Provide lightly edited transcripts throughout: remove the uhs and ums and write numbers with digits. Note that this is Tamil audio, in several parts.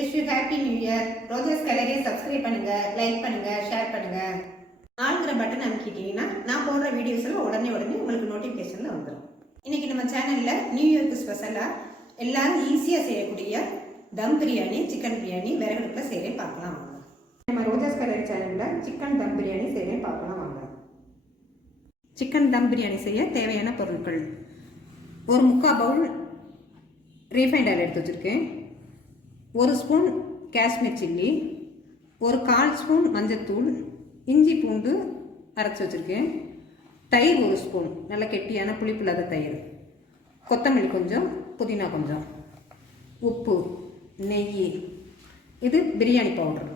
Wish you happy new year. ரோஜஸ் கலரே சப்ஸ்கிரைப் பண்ணுங்க, லைக் பண்ணுங்க, ஷேர் பண்ணுங்க. ஆளுங்கிற பட்டன் அமைக்கிட்டீங்கன்னா நான் போடுற வீடியோஸ் எல்லாம் உடனே உங்களுக்கு நோட்டிஃபிகேஷன்ல வந்துடும். இன்னைக்கு நம்ம சேனல்ல நியூ இயர்க்கு ஸ்பெஷலா எல்லாரும் ஈஸியாக செய்யக்கூடிய தம் பிரியாணி, சிக்கன் பிரியாணி விறகுடுப்புல செய்யறேன் பார்க்கலாம் வாங்க. நம்ம ரோஜஸ் கலர் சேனல்ல சிக்கன் தம் பிரியாணி செய்யறேன் பார்க்கலாம் வாங்க. சிக்கன் தம் பிரியாணி செய்ய தேவையான பொருட்கள்: ஒரு 3/4 பவுல் ரீஃபைண்ட் ஆயில் எடுத்து வச்சிருக்கேன், 1 ஸ்பூன் காஷ்மீர் சில்லி, ஒரு 1/4 ஸ்பூன் மஞ்சத்தூள், இஞ்சி பூண்டு அரைச்சி வச்சுருக்கேன், தயிர் 1 ஸ்பூன், நல்ல கெட்டியான புளிப்பில்லாத தயிர், கொத்தமல்லி கொஞ்சம், புதினா கொஞ்சம், உப்பு, நெய். இது பிரியாணி பவுடர்.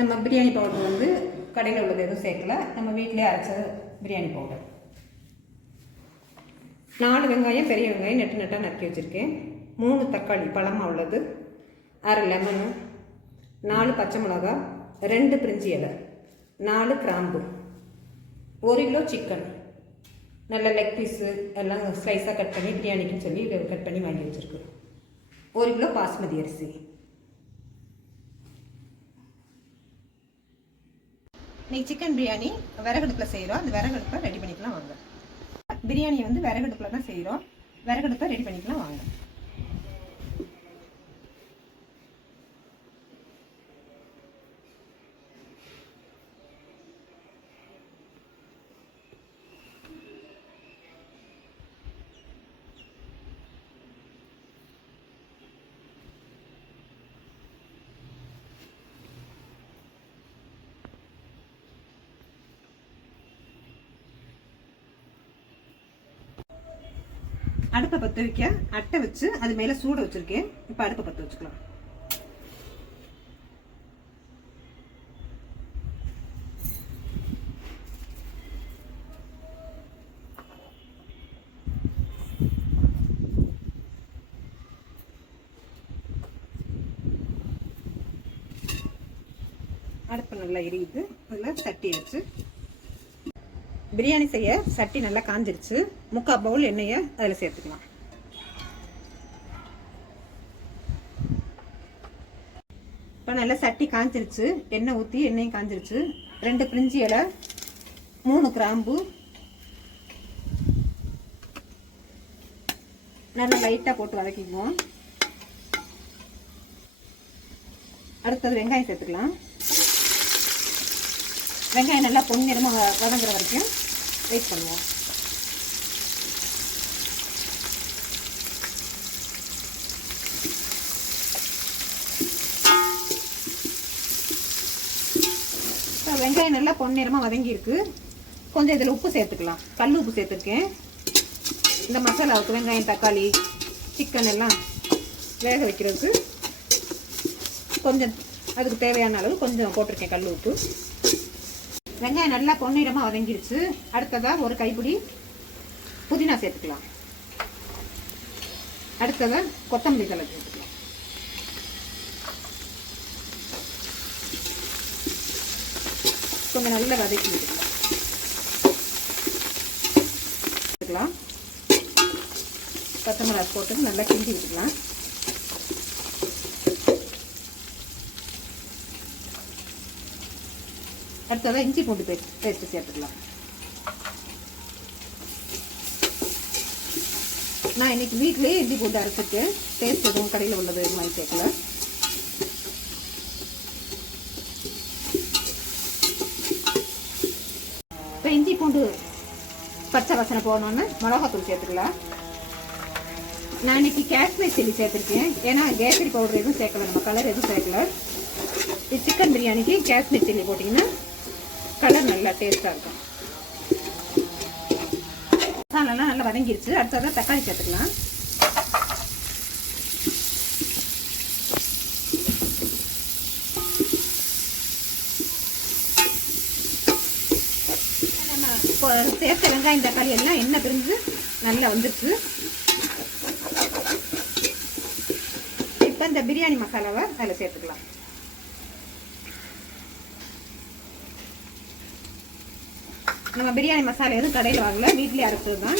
நம்ம பிரியாணி பவுடர் வந்து கடையில் உள்ளது எதுவும் சேர்க்கல, நம்ம வீட்டிலே அரைச்ச பிரியாணி பவுடர். 4 வெங்காயம், பெரிய வெங்காயம் நெட்டாக நறுக்கி வச்சுருக்கேன், 3 தக்காளி பழமாக உள்ளது, 1/2 லெமனு, 4 பச்சை மிளகா, 2 பிரிஞ்சி இலை, 4 கிராம்பு, 1 கிலோ சிக்கன், நல்ல லெக் பீஸு எல்லாம் ஸ்லைஸாக கட் பண்ணி பிரியாணிக்குன்னு சொல்லி கட் பண்ணி வாங்கி வச்சுருக்கு, 1 கிலோ பாஸ்மதி அரிசி. இன்னைக்கு சிக்கன் பிரியாணி விறகடுப்பில் செய்கிறோம். அந்த விறகடுப்பை ரெடி பண்ணிக்கலாம் வாங்க. பிரியாணி வந்து விறகடுப்பில் தான் செய்கிறோம். விறகடுப்பை ரெடி பண்ணிக்கலாம் வாங்க. அடுப்பை பற்ற வைக்க அட்டை வச்சு அது மேலே சூட வச்சுருக்கேன். இப்போ அடுப்பை பற்ற வச்சுக்கலாம். அடுப்பு நல்லா எரியுது. அதில் சட்டி வச்சு பிரியாணி செய்ய சட்டி நல்லா காஞ்சிருச்சு. 3/4 பவுல் எண்ணெயை அதில் சேர்த்துக்கலாம். இப்போ நல்லா சட்டி காஞ்சிருச்சு. எண்ணெய் ஊற்றி எண்ணெயும் காஞ்சிருச்சு. 2 பிரிஞ்சி இலை, 3 கிராம்பு, நல்லா லைட்டாக போட்டு வதக்கிக்குவோம். அடுத்தது வெங்காயம் சேர்த்துக்கலாம். வெங்காயம் நல்லா பொன்னிறமாக வதங்குற வரைக்கும் வெயிட் பண்ணுவோம். வெங்காயம் நல்லா பொன்னிறமாக வதங்கியிருக்கு. கொஞ்சம் இதில் உப்பு சேர்த்துக்கலாம். கல் உப்பு சேர்த்துருக்கேன். இந்த மசாலாவுக்கு வெங்காயம், தக்காளி, சிக்கன் எல்லாம் வேக வைக்கிறதுக்கு கொஞ்சம் அதுக்கு தேவையான அளவு கொஞ்சம் போட்டிருக்கேன் கல் உப்பு. வெங்காயம் நல்லா பொன்னிறமாக வதங்கிடுச்சு. அடுத்ததாக ஒரு கைப்பிடி புதினா சேர்த்துக்கலாம். அடுத்ததாக கொத்தமல்லி தழை சேர்த்துக்கலாம். கொஞ்சம் நல்லா வதக்கி விட்டுக்கலாம். பச்சை மிளகாய் போட்டு நல்லா கிண்டி விட்டுக்கலாம். அடுத்ததாக இஞ்சி பூண்டு பேஸ்ட் சேர்த்துக்கலாம். நான் இன்னைக்கு வீட்டிலேயே இஞ்சி பூண்டு அரைச்சிட்டு டேஸ்ட் எதுவும் கடையில் உள்ளது இது மாதிரி சேர்க்கல. இப்போ இஞ்சி பூண்டு பச்சை வாசனை போகணுன்னு மிளகாத்தூள் சேர்த்துக்கலாம். நான் இன்னைக்கு காஷ்மீர் சில்லி சேர்த்துருக்கேன். ஏன்னா கேசரி பவுடர் எதுவும் சேர்க்கல, நம்ம கலர் எதுவும் சேர்க்கல. இது சிக்கன் பிரியாணிக்கு காஷ்மீர் சில்லி போட்டிங்கன்னா கலர் நல்லா டேஸ்ட்டாக இருக்கும். மசாலாலாம் நல்லா வதங்கிருச்சு. அடுத்ததான் தக்காளி சேர்த்துக்கலாம். இப்போ சேர்த்த வெங்காயம், தக்காளி எல்லாம் எண்ணெய் பிரிஞ்சு நல்லா வந்துருச்சு. இப்போ இந்த பிரியாணி மசாலாவை அதில் சேர்த்துக்கலாம். நம்ம பிரியாணி மசாலா எதுவும் கடையில் வாங்கல, வீட்டிலே அரைச்சது தான்.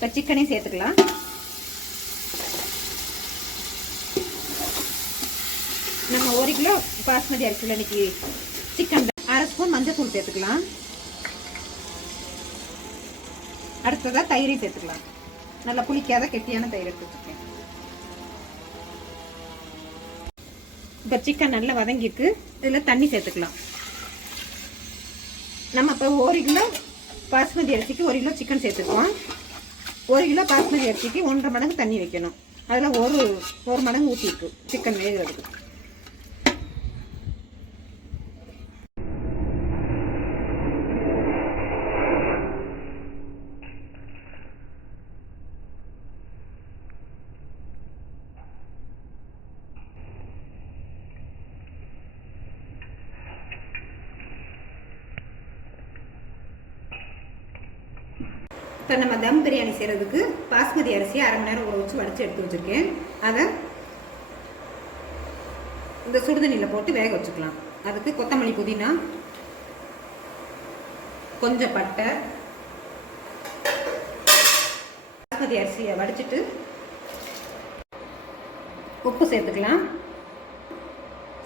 இப்போ சிக்கனையும் சேர்த்துக்கலாம். நம்ம 1 கிலோ பாஸ்மதி அரிசியில் இன்னைக்கு சிக்கன் 1/2 ஸ்பூன் மஞ்சள் தூள் சேர்த்துக்கலாம். அடுத்ததாக தயிரையும் சேர்த்துக்கலாம். நல்லா புளிக்காத கெட்டியான தயிர் எடுத்து வச்சுருக்கேன். இப்போ சிக்கன் நல்லா வதங்கிட்டு இதில் தண்ணி சேர்த்துக்கலாம். நம்ம இப்போ 1 கிலோ பாஸ்மதி அரிசிக்கு 1 கிலோ சிக்கன் சேர்த்துக்குவோம். 1 கிலோ பாஸ்மதி அரிசிக்கு 1.5 மடங்கு தண்ணி வைக்கணும். அதில் ஒரு மடங்கு ஊற்றிருக்கு சிக்கன் வேகிறதுக்கு. இப்போ நம்ம தம் பிரியாணி செய்கிறதுக்கு பாஸ்மதி அரிசியை 1/2 மணி நேரம் ஊற வச்சு வடித்து எடுத்து வச்சுருக்கேன். அதை இந்த சுடுதண்ணியில் போட்டு வேக வச்சுக்கலாம். அதுக்கு கொத்தமல்லி, புதினா, கொஞ்சம் பட்டை, பாஸ்மதி அரிசியை வடிச்சிட்டு உப்பு சேர்த்துக்கலாம்.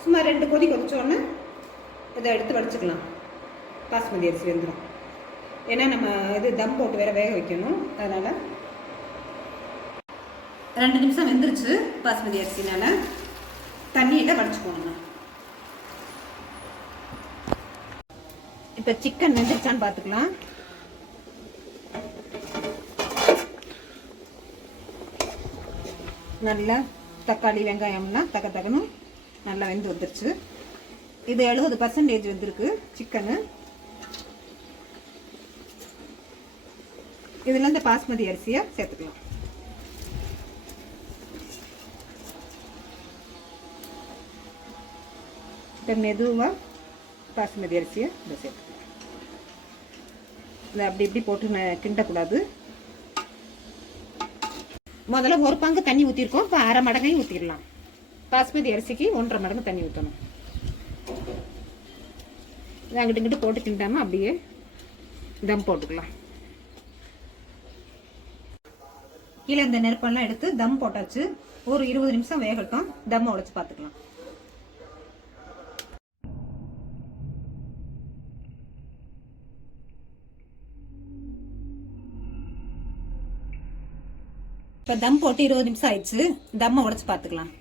சும்மா 2 கொதி கொதிச்சோன்னு இதை எடுத்து வடிச்சுக்கலாம். பாஸ்மதி அரிசி வெந்துடும். ஏன்னா நம்ம இது தம் போட்டு வேற வேக வைக்கணும். அதனால் 2 நிமிஷம் வெந்துருச்சு. பாஸ்மதி அரிசினால தண்ணியில் வடிச்சுக்கணும். இப்போ சிக்கன் வெந்துருச்சான்னு பார்த்துக்கலாம். நல்லா தக்காளி, வெங்காயம்லாம் தக்கன்னு நல்லா வெந்து வந்துருச்சு. இது 70% வெந்திருக்கு சிக்கனு. இதில் இந்த பாஸ்மதி அரிசியை சேர்த்துக்கலாம். இப்போ மெதுவாக பாஸ்மதி அரிசியை இதை சேர்த்துக்கலாம். இதை அப்படி இப்படி போட்டு கிண்டக்கூடாது. முதல்ல 1 பங்கு தண்ணி ஊற்றிருக்கோம். இப்போ 1/2 மடங்கையும் ஊற்றிடலாம். பாஸ்மதி அரிசிக்கு 1.5 மடங்கு தண்ணி ஊற்றணும். இதை அங்கிட்டு இங்கிட்டு போட்டு கிண்டாமல் அப்படியே தம் போட்டுக்கலாம். கீழே இந்த நெருப்பெல்லாம் எடுத்து தம் போட்டாச்சு. ஒரு 20 நிமிஷம் வேகட்டும். தம்மை உடைச்சு பார்த்துக்கலாம். இப்போ தம் போட்டு 20 நிமிஷம் ஆயிடுச்சு. தம்மை உடைச்சு பார்த்துக்கலாம்.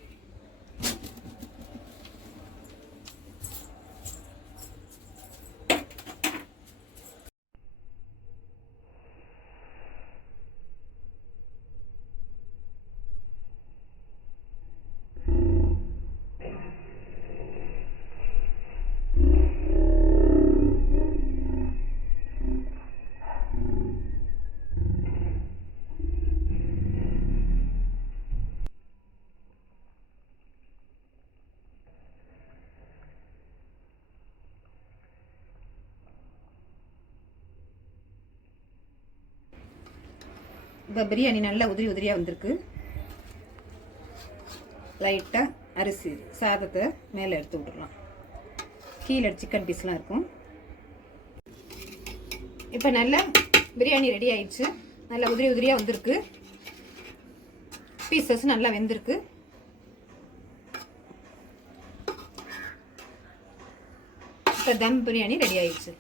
இப்போ பிரியாணி நல்லா உதிரி உதிரியாக வந்திருக்கு. லைட்டாக அரிசி சாதத்தை மேலே எடுத்து விட்டுடலாம். கீழே சிக்கன் பீஸ்லாம் இருக்கும். இப்போ நல்லா பிரியாணி ரெடி ஆயிடுச்சு. நல்லா உதிரி உதிரியாக வந்திருக்கு. பீசஸ் நல்லா வெந்திருக்கு. இப்போ தம் பிரியாணி ரெடி ஆயிடுச்சு.